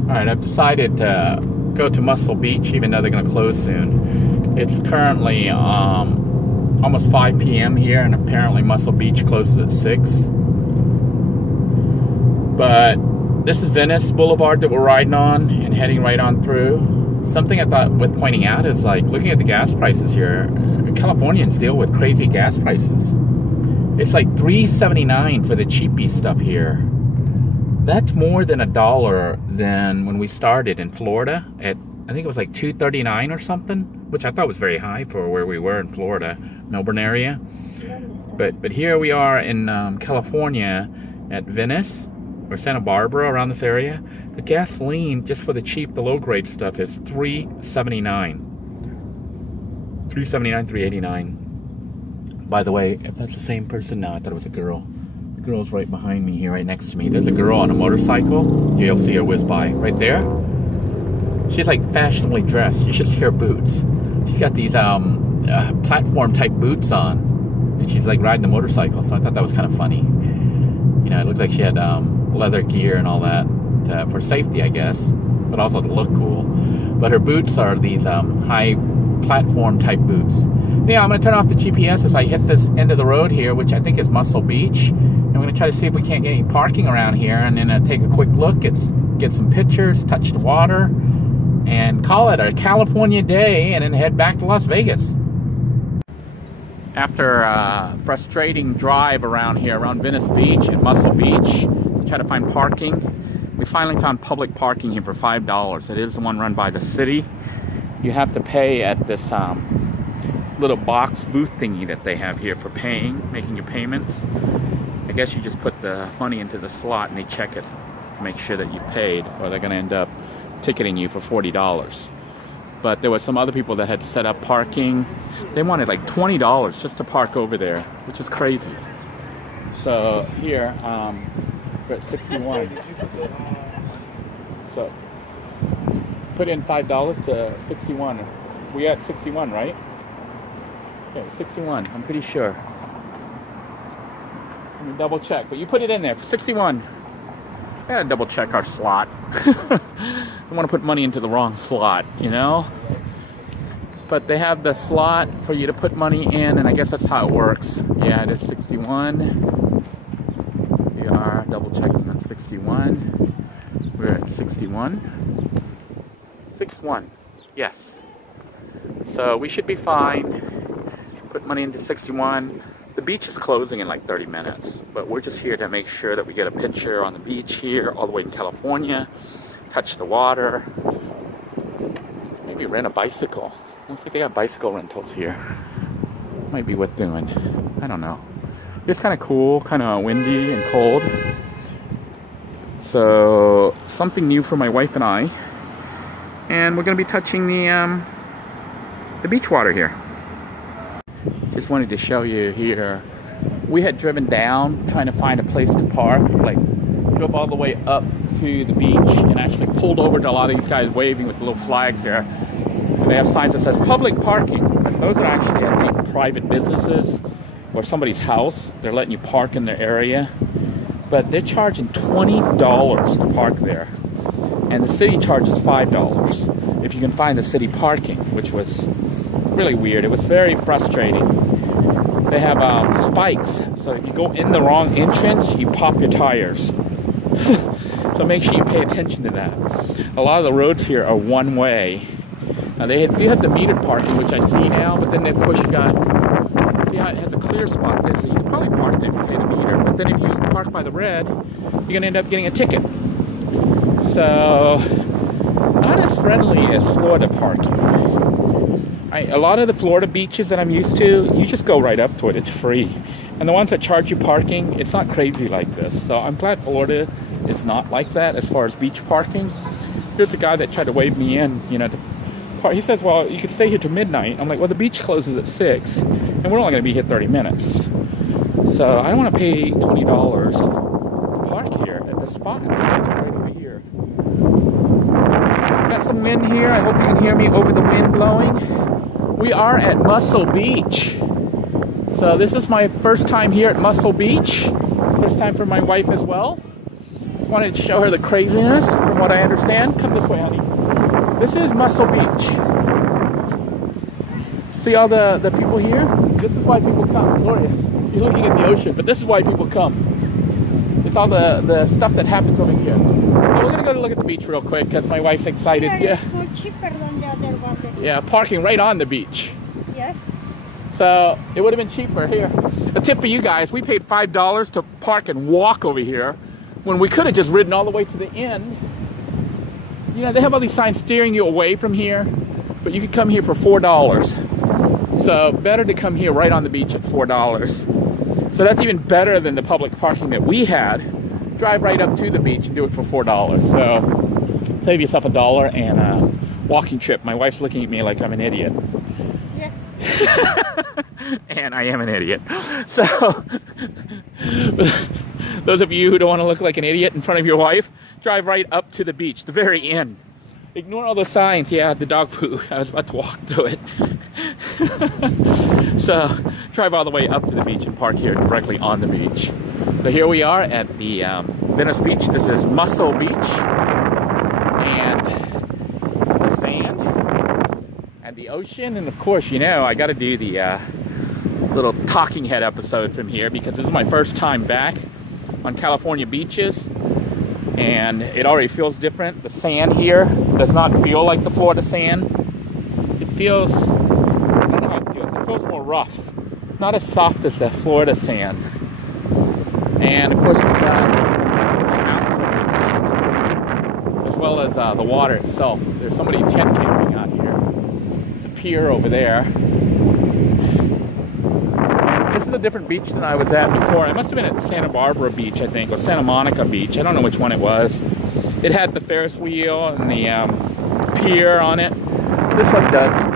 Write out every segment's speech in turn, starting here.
Alright, I've decided to go to Muscle Beach, even though they're going to close soon. It's currently almost 5 p.m. here, and apparently Muscle Beach closes at 6. But this is Venice Boulevard that we're riding on and heading right on through. Something I thought worth pointing out is, like, looking at the gas prices here, Californians deal with crazy gas prices. It's like $3.79 for the cheapy stuff here. That's more than $1 than when we started in Florida at, I think it was like $2.39 or something, which I thought was very high for where we were in Florida, Melbourne area. But here we are in California at Venice or Santa Barbara, around this area. The gasoline, just for the cheap, the low grade stuff, is $3.79. $3.79, $3.89. By the way, if that's the same person, no, I thought it was a girl. The girl's right behind me here, right next to me. There's a girl on a motorcycle. You'll see her whiz by right there. She's like fashionably dressed. You should see her boots. She's got these platform type boots on, and she's like riding the motorcycle. So I thought that was kind of funny. You know, it looked like she had leather gear and all that for safety, I guess, but also to look cool. But her boots are these high platform type boots. Yeah, I'm going to turn off the GPS as I hit this end of the road here, which I think is Muscle Beach. And we're going to try to see if we can't get any parking around here, and then take a quick look, get some pictures, touch the water, and call it a California day, and then head back to Las Vegas. After a frustrating drive around here, around Venice Beach and Muscle Beach, to try to find parking, we finally found public parking here for $5. It is the one run by the city. You have to pay at this little box booth thingy that they have here for making your payments. I guess you just put the money into the slot and they check it to make sure that you've paid, or they're going to end up ticketing you for $40. But there were some other people that had set up parking. They wanted like $20 just to park over there, which is crazy. So here, we're at 61. So put in $5 to 61. We at 61, right? Okay, 61, I'm pretty sure. Let me double check, but you put it in there, 61. I gotta double check our slot. I don't want to put money into the wrong slot, you know? But they have the slot for you to put money in, and I guess that's how it works. Yeah, it is 61. We are double checking on 61. We're at 61. 61, yes. So we should be fine. Put money into 61. The beach is closing in like 30 minutes, but we're just here to make sure that we get a picture on the beach here, all the way in California, touch the water, maybe rent a bicycle. Looks like they got bicycle rentals here. Might be worth doing. I don't know. It's kind of cool, kind of windy and cold. So something new for my wife and I. And we're going to be touching the beach water here. Just wanted to show you here. We had driven down trying to find a place to park. Like, drove all the way up to the beach and actually pulled over to a lot of these guys waving with the little flags there. And they have signs that says public parking. But those are actually, I think, private businesses or somebody's house. They're letting you park in their area. But they're charging $20 to park there. And the city charges $5 if you can find the city parking, which was really weird. It was very frustrating. They have spikes, so if you go in the wrong entrance, you pop your tires. So make sure you pay attention to that. A lot of the roads here are one way. Now you have the metered parking, which I see now, but then of course you got, see how it has a clear spot there, so you can probably park there if you pay the meter, but then if you park by the red, you're going to end up getting a ticket. So, not as friendly as Florida parking. A lot of the Florida beaches that I'm used to, you just go right up to it, it's free. And the ones that charge you parking, it's not crazy like this. So I'm glad Florida is not like that as far as beach parking. There's a guy that tried to wave me in, you know, to park. He says, well, you could stay here till midnight. I'm like, well, the beach closes at 6, and we're only going to be here 30 minutes. So I don't want to pay $20 to park here at the spot. Right over here. Got some wind here. I hope you can hear me over the wind blowing. We are at Muscle Beach. So this is my first time here at Muscle Beach. First time for my wife as well. Just wanted to show her the craziness from what I understand. Come this way, honey. This is Muscle Beach. See all the people here? This is why people come. Gloria, you're looking at the ocean, but this is why people come. It's all the stuff that happens over here. Well, we're gonna go look at the beach real quick because my wife's excited. Here Yeah. it's more cheaper than the other one. Yeah, parking right on the beach. Yes. So it would have been cheaper here. A tip for you guys, we paid $5 to park and walk over here when we could have just ridden all the way to the end. You know, they have all these signs steering you away from here, but you can come here for $4. So better to come here right on the beach at $4. So that's even better than the public parking that we had. Drive right up to the beach and do it for $4. So save yourself $1 and a walking trip. My wife's looking at me like I'm an idiot. Yes. And I am an idiot. So those of you who don't want to look like an idiot in front of your wife, drive right up to the beach, the very end. Ignore all the signs. Yeah, the dog poo. I was about to walk through it. So drive all the way up to the beach and park here directly on the beach. So here we are at the Venice Beach. This is Muscle Beach. And the sand and the ocean. And of course, you know, I got to do the little talking head episode from here because this is my first time back on California beaches. And it already feels different. The sand here does not feel like the Florida sand. It feels, I don't know how it feels. It feels more rough. Not as soft as the Florida sand. And of course we got mountains as well as the water itself. There's somebody tent camping out here. There's a pier over there. This is a different beach than I was at before. I must have been at Santa Barbara Beach, I think, or Santa Monica Beach. I don't know which one it was. It had the Ferris wheel and the pier on it. This one doesn't.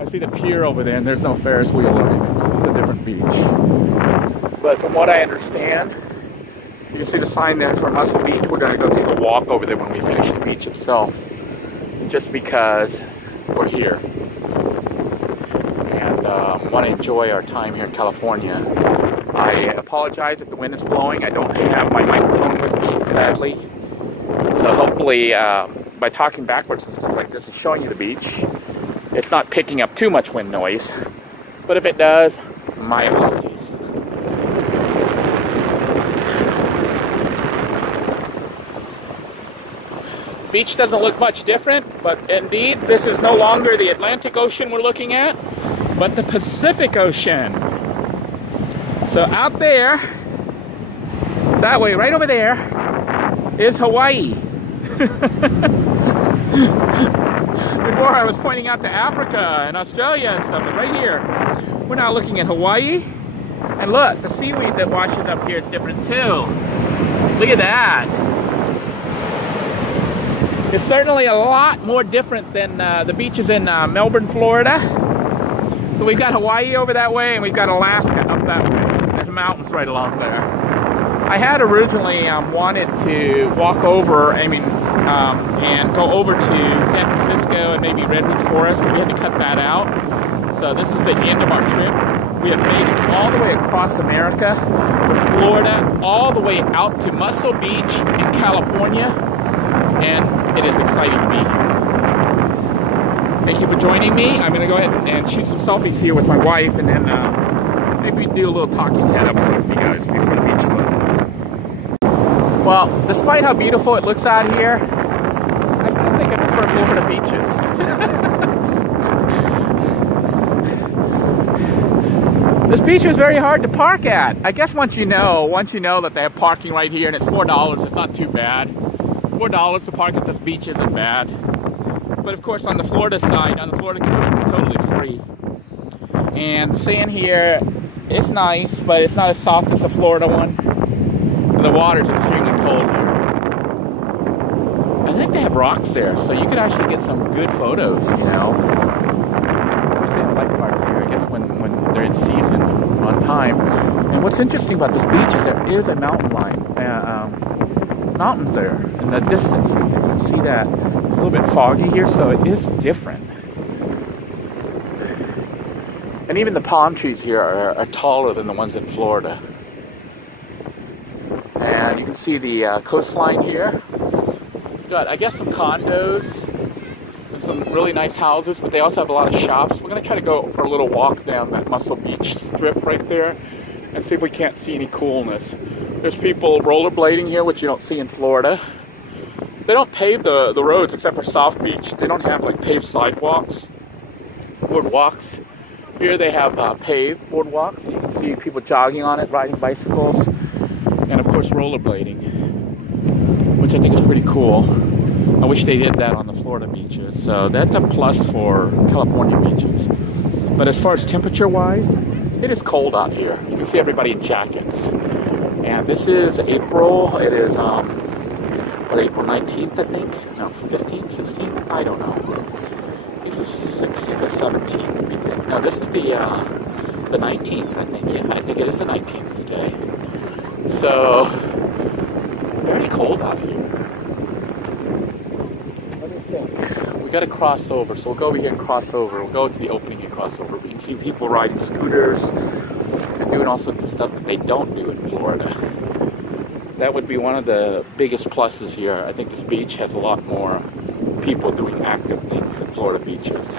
I see the pier over there, and there's no Ferris wheel or anything, so it's a different beach. But from what I understand, you can see the sign there for Muscle Beach. We're going to go take a walk over there when we finish the beach itself, just because we're here. Want to enjoy our time here in California. I apologize if the wind is blowing. I don't have my microphone with me, sadly. So hopefully by talking backwards and stuff like this and showing you the beach, it's not picking up too much wind noise. But if it does, my apologies. Beach doesn't look much different, but indeed this is no longer the Atlantic Ocean we're looking at, but the Pacific Ocean. So out there, that way, right over there, is Hawaii. Before I was pointing out to Africa and Australia and stuff, but right here, we're now looking at Hawaii. And look, the seaweed that washes up here is different too. Look at that. It's certainly a lot more different than the beaches in Melbourne, Florida. So we've got Hawaii over that way, and we've got Alaska up that way. There's mountains right along there. I had originally wanted to walk over, and go over to San Francisco and maybe Redwood Forest, but we had to cut that out. So this is the end of our trip. We have made it all the way across America, from Florida, all the way out to Muscle Beach in California, and it is exciting to be here. Thank you for joining me. I'm going to go ahead and shoot some selfies here with my wife, and then maybe do a little talking head episode with you guys before the beach closes. Well, despite how beautiful it looks out here, I still think I prefer Florida beaches. This beach is very hard to park at. I guess once you know that they have parking right here and it's $4, it's not too bad. $4 to park at this beach isn't bad. But of course on the Florida side, on the Florida coast, it's totally free. And the sand here is nice, but it's not as soft as the Florida one. And the water's extremely cold here. I think they have rocks there, so you could actually get some good photos, you know. They have lifeguards here, I guess, when they're in season, on time. And what's interesting about this beach is there is a mountain line, mountains there in the distance. You can see that. It's a little bit foggy here, so it is different. And even the palm trees here are taller than the ones in Florida. And And you can see the coastline here. It's got, I guess, some condos and some really nice houses, but they also have a lot of shops. We're going to try to go for a little walk down that Muscle Beach strip right there and see if we can't see any coolness. There's people rollerblading here, which you don't see in Florida. They don't pave the roads except for South Beach. They don't have like paved sidewalks, boardwalks. Here they have paved boardwalks. You can see people jogging on it, riding bicycles, and of course rollerblading, which I think is pretty cool. I wish they did that on the Florida beaches. So that's a plus for California beaches. But as far as temperature-wise, it is cold out here. You can see everybody in jackets. And this is April. It is April 19th, I think. No, 15th, 16th. I don't know. This is 16th or 17th. No, this is the 19th, I think. Yeah, I think it is the 19th today. So, very cold out here. We got to cross over, so we'll go over here and cross over. We'll go to the opening and cross over. We can see people riding scooters and doing all sorts of stuff that they don't do in Florida. That would be one of the biggest pluses here. I think this beach has a lot more people doing active things than Florida beaches.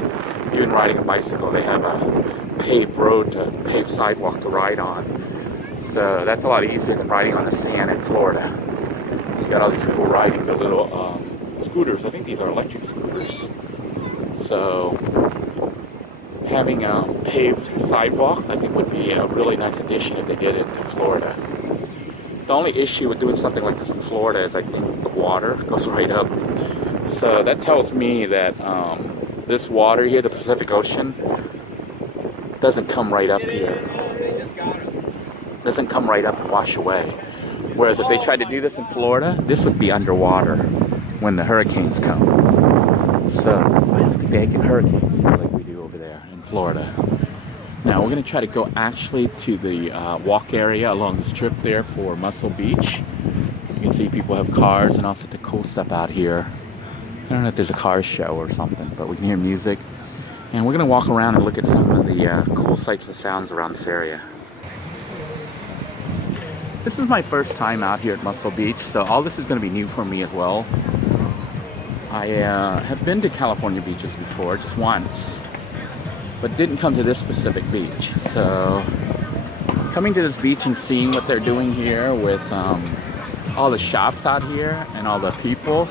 Even riding a bicycle, they have a paved road, paved sidewalk to ride on. So that's a lot easier than riding on the sand in Florida. You got all these people riding the little scooters. I think these are electric scooters. So having paved sidewalks, I think, would be a really nice addition if they did it in Florida. The only issue with doing something like this in Florida is I think the water goes right up. So that tells me that this water here, the Pacific Ocean, doesn't come right up here. Doesn't come right up and wash away. Whereas if they tried to do this in Florida, this would be underwater when the hurricanes come. So I don't think they get hurricanes like we do over there in Florida. Now we're going to try to go actually to the walk area along the strip there for Muscle Beach. You can see people have cars and all sorts of cool stuff out here. I don't know if there's a car show or something, but we can hear music. And we're going to walk around and look at some of the cool sights and sounds around this area. This is my first time out here at Muscle Beach, so all this is going to be new for me as well. I have been to California beaches before, just once, but didn't come to this specific beach. So coming to this beach and seeing what they're doing here with all the shops out here and all the people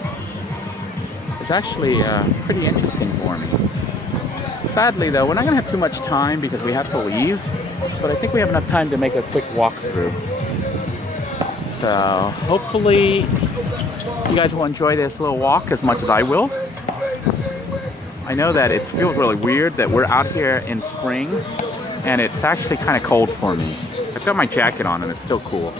is actually pretty interesting for me. Sadly though, we're not going to have too much time because we have to leave, but I think we have enough time to make a quick walkthrough. So hopefully you guys will enjoy this little walk as much as I will. I know that it feels really weird that we're out here in spring and it's actually kind of cold for me. I've got my jacket on and it's still cool.